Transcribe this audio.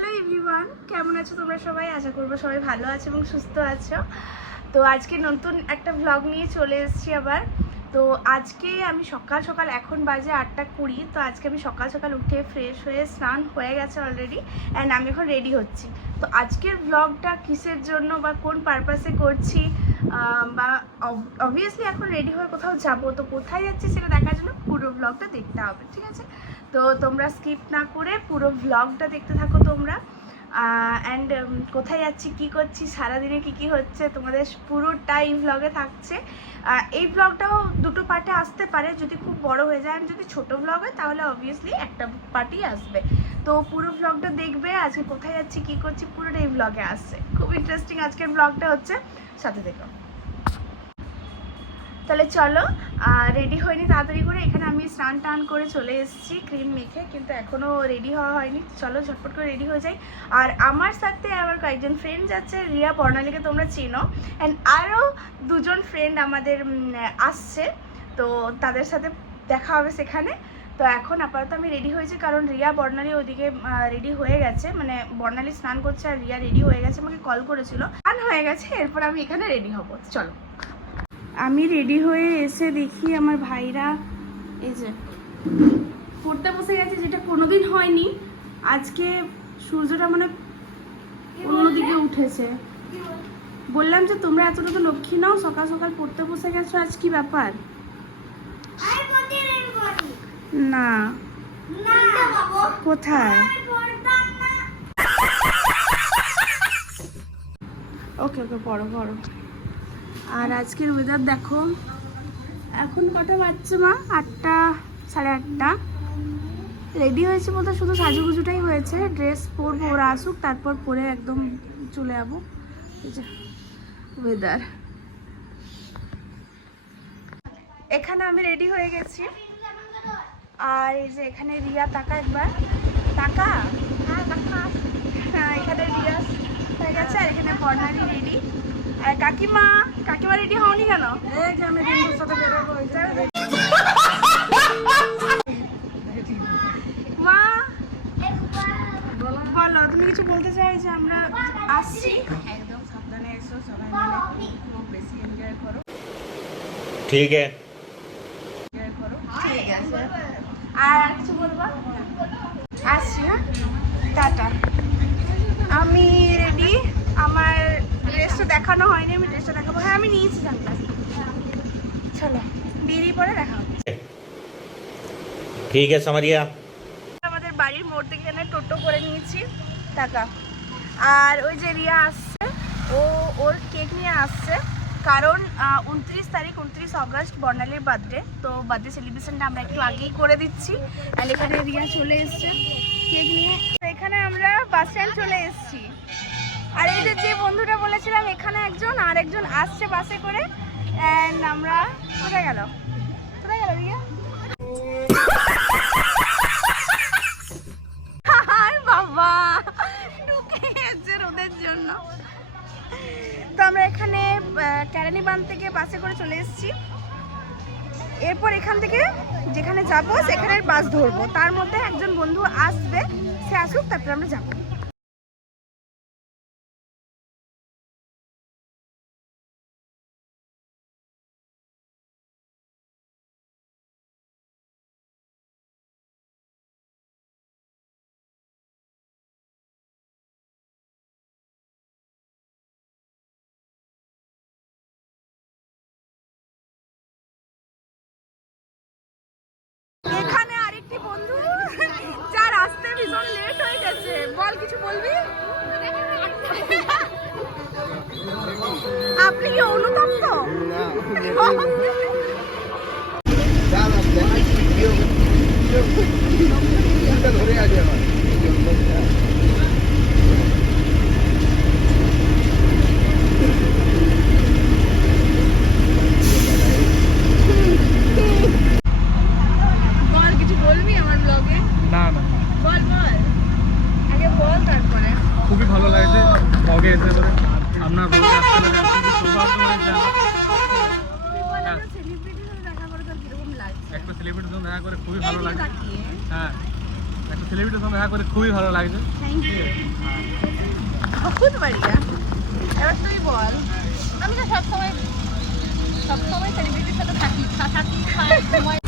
Hello everyone, কেমন আছো তোমরা সবাই? আশা করবো সবাই ভালো আছো এবং সুস্থ আছো। তো আজকে নতুন একটা ভ্লগ নিয়ে চলে এসেছি আবার। তো আজকে আমি সকাল সকাল, এখন বাজে 8:20, তো আজকে আমি সকাল সকাল উঠে ফ্রেশ হয়ে স্নান হয়ে গেছে অলরেডি, অ্যান্ড আমি এখন রেডি হচ্ছি। তো আজকের ভ্লগটা কিসের জন্য বা কোন পারপাসে করছি, বা অবভিয়াসলি এখন রেডি হয়ে কোথাও যাবো, তো কোথায় যাচ্ছি সেটা দেখার জন্য পুরো ভ্লগটা দেখতে হবে, ঠিক আছে? তো তোমরা স্কিপ না করে পুরো ভ্লগটা দেখতে থাকো তোমরা। অ্যান্ড কোথায় যাচ্ছি, কী করছি, সারাদিনে কী হচ্ছে, তোমাদের পুরোটাই ভ্লগে থাকছে। এই ভ্লগটাও দুটো পার্টে আসতে পারে যদি খুব বড় হয়ে যায়, আর যদি ছোটো ভ্লগ হয় তাহলে অবভিয়াসলি একটা পার্টই আসবে। তো পুরো ভ্লগটা দেখবে, আজকে কোথায় যাচ্ছি, কী করছি, পুরোটাই ভ্লগে আসছে। খুব ইন্টারেস্টিং আজকের ভ্লগটা হচ্ছে, সাথে দেখো। তাহলে চলো, রেডি হয়নি তাড়াতাড়ি করে, এখানে আমি স্নান টান করে চলে এসেছি ক্রিম মেখে, কিন্তু এখনও রেডি হওয়া হয়নি। চলো ঝটপট করে রেডি হয়ে যাই। আর আমার সাথে আমার কয়েকজন ফ্রেন্ড যাচ্ছে, রিয়া, বর্ণালীকে তোমরা চিনো, অ্যান্ড আরও দুজন ফ্রেন্ড আমাদের আসছে, তো তাদের সাথে দেখা হবে সেখানে। তো এখন আপাতত আমি রেডি হয়েছি, কারণ রিয়া বর্ণালী ওদিকে রেডি হয়ে গেছে, মানে বর্ণালী স্নান করছে আর রিয়া রেডি হয়ে গেছে, আমাকে কল করেছিল, স্নান হয়ে গেছে, এরপর আমি এখানে রেডি হব। চলো, আমি রেডি হয়ে এসে দেখি আমার ভাইরা এই যে পড়তে বসে গেছে, যেটা কোনোদিন হয়নি। আজকে সূর্যটা মানে অন্যদিকে উঠেছে। বললাম যে তোমরা এতটা তো লক্ষ্মী নাও, সকাল সকাল পড়তে বসে গেছো, আজ কি ব্যাপার? না, কোথায়? ওকে ওকে, পড়ো পড়ো। আর আজকের ওয়েদার দেখো, এখন কটা বাজছে মা? 8টা, 8:30। রেডি হয়েছে বলতে শুধু সাজুগুজুটাই হয়েছে, ড্রেস পরবো, ওরা আসুক তারপর পরে একদম চলে যাবো। এই যে ওয়েদার, এখানে আমি রেডি হয়ে গেছি। আর এই যে এখানে রিয়া, তাকা একবার, তাকা। হ্যাঁ, এখানে রিয়া হয়ে গেছে, আর এখানে বর্ণালী রেডি। আর কাকিমা, কাকিমা রেডি হওনি কেন? আমি বন্ধুর সাথে বেরোবো। মা বলো, তুমি কিছু বলতে চাই? যে আমরা আসছি, একদম সাবধানে এসো, সবাই মিলে খুব বেশি এনজয় করো। ঠিক আছে, ঠিক আছে। আর কিছু বলবো? আসছি, হ্যাঁ, টাটা। আমি রেডি, আমার ড্রেসটা দেখানো হয়নি, আমি ড্রেসটা দেখাবো। হ্যাঁ, আমি নিয়েছি জানলা। চলো, বিড়ি পরে দেখা হচ্ছে। ঠিক আছে সামারিয়া। আমাদের বাড়ির মোড় থেকে এখানে টোটো করে নিয়েছি, টাকা। আর ওই যে রিয়া আসছে, ওর কেক নিয়ে আসছে, কারণ 29 অগস্ট বর্ণালীর বার্থডে, তো বার্থডে সেলিব্রেশনটা আমরা একটু আগেই করে দিচ্ছি। আর এখানে রিয়া চলে এসছে কেক নিয়ে। এখানে আমরা বাস স্ট্যান্ড চলে এসেছি। আর এই যে বন্ধুটা বলেছিলাম, এখানে একজন, আর একজন আসছে বাসে করে। অ্যান্ড আমরা কোথায় গেল রিয়া? বাবা ঢুকে গেছে রোদের জন্য। তো আমরা এখানে কেরানীবাঁধ থেকে বাসে করে চলে এসেছি। এরপর এখান থেকে যেখানে যাবো সেখানের বাস ধরবো, তার মধ্যে একজন বন্ধু আসবে, সে আসুক তারপর আমরা যাবো। এখানে আরেকটি বন্ধু, যার আসতে ভীষণ লেট হয়ে গেছে। বল, কিছু বলবি? আপনি কি অনুতপ্ত? ধরে আছে আমার খুবই ভালো লাগছে ব্লগে এসে পরে আপনার ব্লগে আসতে পেরে খুবই সৌভাগ্য হয়েছে। একটা সেলিব্রিটির সঙ্গে দেখা করে খুবই ভালো লাগে। হ্যাঁ, একটা সেলিব্রিটির সঙ্গে দেখা করে খুবই ভালো লাগছে। Thank you. বহুত বাড়িয়া। এবার তুই বল। আমি তো সবসময় সেলিব্রিটির সাথে থাকি সময়